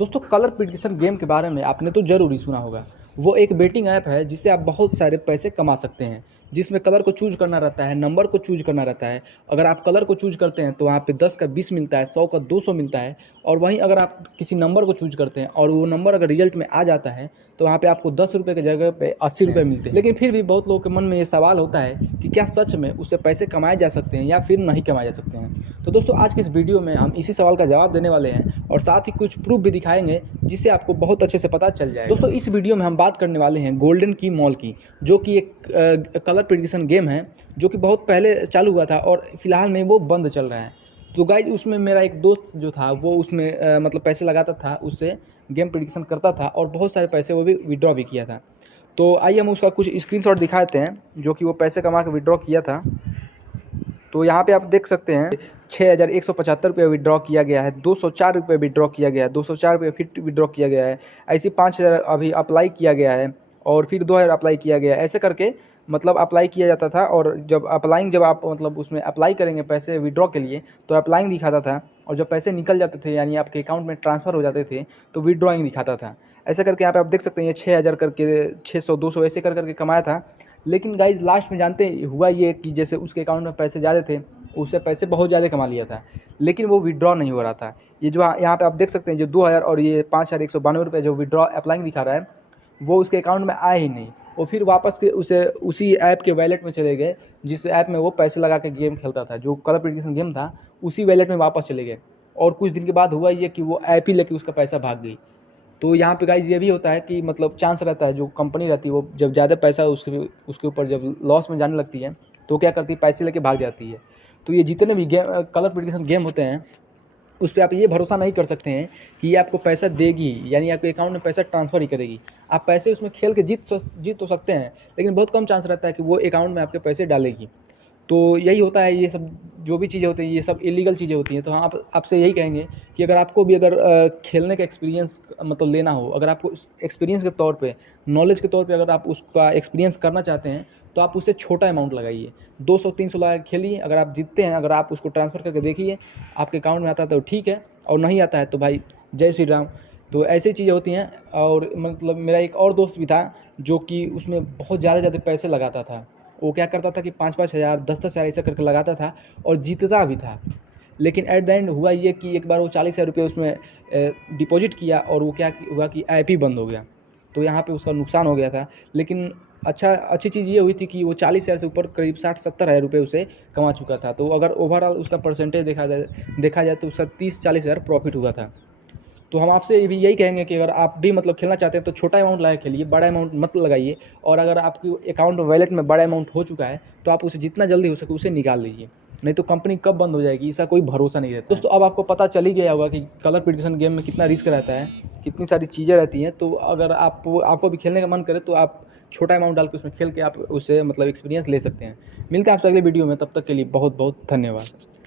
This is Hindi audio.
दोस्तों कलर प्रिडिक्शन गेम के बारे में आपने तो ज़रूर ही सुना होगा। वो एक बेटिंग ऐप है जिससे आप बहुत सारे पैसे कमा सकते हैं, जिसमें कलर को चूज़ करना रहता है, नंबर को चूज़ करना रहता है। अगर आप कलर को चूज़ करते हैं तो वहाँ पे 10 का 20 मिलता है, 100 का 200 मिलता है। और वहीं अगर आप किसी नंबर को चूज़ करते हैं और वो नंबर अगर रिजल्ट में आ जाता है तो वहाँ पे आपको 10 रुपये की जगह पे 80 रुपये मिलते हैं। लेकिन फिर भी बहुत लोगों के मन में ये सवाल होता है कि क्या सच में उससे पैसे कमाए जा सकते हैं या फिर नहीं कमाए जा सकते हैं। तो दोस्तों आज के इस वीडियो में हम इसी सवाल का जवाब देने वाले हैं और साथ ही कुछ प्रूफ भी दिखाएंगे जिससे आपको बहुत अच्छे से पता चल जाएगा। दोस्तों इस वीडियो में हम बात करने वाले हैं गोल्डन की मॉल की, जो कि एक कलर प्रिडिक्शन गेम है जो कि बहुत पहले चालू हुआ था और फिलहाल में वो बंद चल रहा है। तो गाइज उसमें मेरा एक दोस्त जो था वो उसमें मतलब पैसे लगाता था, उससे गेम प्रिडिक्शन करता था और बहुत सारे पैसे वो भी विड्रॉ भी किया था। तो आइए हम उसका कुछ स्क्रीनशॉट दिखाते हैं जो कि वो पैसे कमा के विड्रॉ किया था। तो यहाँ पे आप देख सकते हैं 6,175 रुपये विड्रॉ किया गया है, 204 रुपये विड्रॉ किया गया है, 204 रुपये फिर विड्रॉ किया गया है। ऐसे 5,000 अभी अप्लाई किया गया है और फिर 2,000 अप्लाई किया गया है। ऐसे करके मतलब अप्लाई किया जाता था और जब आप मतलब उसमें अप्लाई करेंगे पैसे विड्रॉ के लिए तो अप्लाइंग दिखाता था, और जब पैसे निकल जाते थे यानी आपके अकाउंट में ट्रांसफ़र हो जाते थे तो विड्रॉइंग दिखाता था। ऐसे करके यहाँ पे आप देख सकते हैं ये 6,000 करके 600 200 ऐसे कर करके कमाया था। लेकिन गाइज लास्ट में जानते हुआ ये कि जैसे उसके अकाउंट में पैसे ज़्यादा थे, उससे पैसे बहुत ज़्यादा कमा लिया था, लेकिन वो विड्रॉ नहीं हो रहा था। ये जो यहाँ पे आप देख सकते हैं जो 2,000 और ये 5,192 रुपये जो विड्रॉ अप्लाइंग दिखा रहा है वो उसके अकाउंट में आया ही नहीं। वो फिर वापस के उसे उसी ऐप के वैलेट में चले गए जिस ऐप में वो पैसे लगा के गेम खेलता था, जो कलर प्रिडिक्शन गेम था, उसी वैलेट में वापस चले गए। और कुछ दिन के बाद हुआ ये कि वो ऐप ही लेके उसका पैसा भाग गई। तो यहाँ पे गाइज ये भी होता है कि मतलब चांस रहता है, जो कंपनी रहती है वो जब ज़्यादा पैसा उसके ऊपर जब लॉस में जाने लगती है तो क्या करती है, पैसे लेके भाग जाती है। तो ये जितने भी गेम कलर प्रिडिक्शन गेम होते हैं उस पर आप ये भरोसा नहीं कर सकते हैं कि ये आपको पैसा देगी, यानी आपके अकाउंट में पैसा ट्रांसफ़र ही करेगी। आप पैसे उसमें खेल के जीत तो सकते हैं, लेकिन बहुत कम चांस रहता है कि वो अकाउंट में आपके पैसे डालेगी। तो यही होता है, ये सब जो भी चीज़ें होती हैं ये सब इलीगल चीज़ें होती हैं। तो हाँ, आप आपसे यही कहेंगे कि अगर आपको भी अगर खेलने का एक्सपीरियंस मतलब लेना हो, अगर आपको एक्सपीरियंस के तौर पे, नॉलेज के तौर पे अगर आप उसका एक्सपीरियंस करना चाहते हैं तो आप उससे छोटा अमाउंट लगाइए, 200-300 लगा के खेलिए। अगर आप जीतते हैं, अगर आप उसको ट्रांसफ़र करके देखिए, आपके अकाउंट में आता है तो ठीक है, और नहीं आता है तो भाई जय श्री राम। तो ऐसी चीज़ें होती हैं। और मतलब मेरा एक और दोस्त भी था जो कि उसमें बहुत ज़्यादा पैसे लगाता था। वो क्या करता था कि 5-5 हज़ार 10-10 हज़ार ऐसा करके लगाता था और जीतता भी था। लेकिन एट द एंड हुआ ये कि एक बार वो 40,000 रुपये उसमें डिपॉजिट किया और वो क्या हुआ कि ऐप ही बंद हो गया। तो यहाँ पे उसका नुकसान हो गया था। लेकिन अच्छी चीज़ ये हुई थी कि वो 40,000 से ऊपर करीब 60-70 हज़ार रुपये उसे कमा चुका था। तो अगर ओवरऑल उसका परसेंटेज देखा जाए तो उसका 30-40 हज़ार प्रॉफिट हुआ था। तो हम आपसे भी यही कहेंगे कि अगर आप भी मतलब खेलना चाहते हैं तो छोटा अमाउंट लगा के खेलिए, बड़ा अमाउंट मत लगाइए। और अगर आपके अकाउंट वॉलेट में बड़ा अमाउंट हो चुका है तो आप उसे जितना जल्दी हो सके उसे निकाल लीजिए, नहीं तो कंपनी कब बंद हो जाएगी इसका कोई भरोसा नहीं रहता। दोस्तों अब आपको पता चल ही गया होगा कि कलर प्रिडिक्शन गेम में कितना रिस्क रहता है, कितनी सारी चीज़ें रहती हैं। तो अगर आपको भी खेलने का मन करे तो आप छोटा अमाउंट डाल के उसमें खेल के आप उससे मतलब एक्सपीरियंस ले सकते हैं। मिलते हैं आपसे अगले वीडियो में, तब तक के लिए बहुत बहुत धन्यवाद।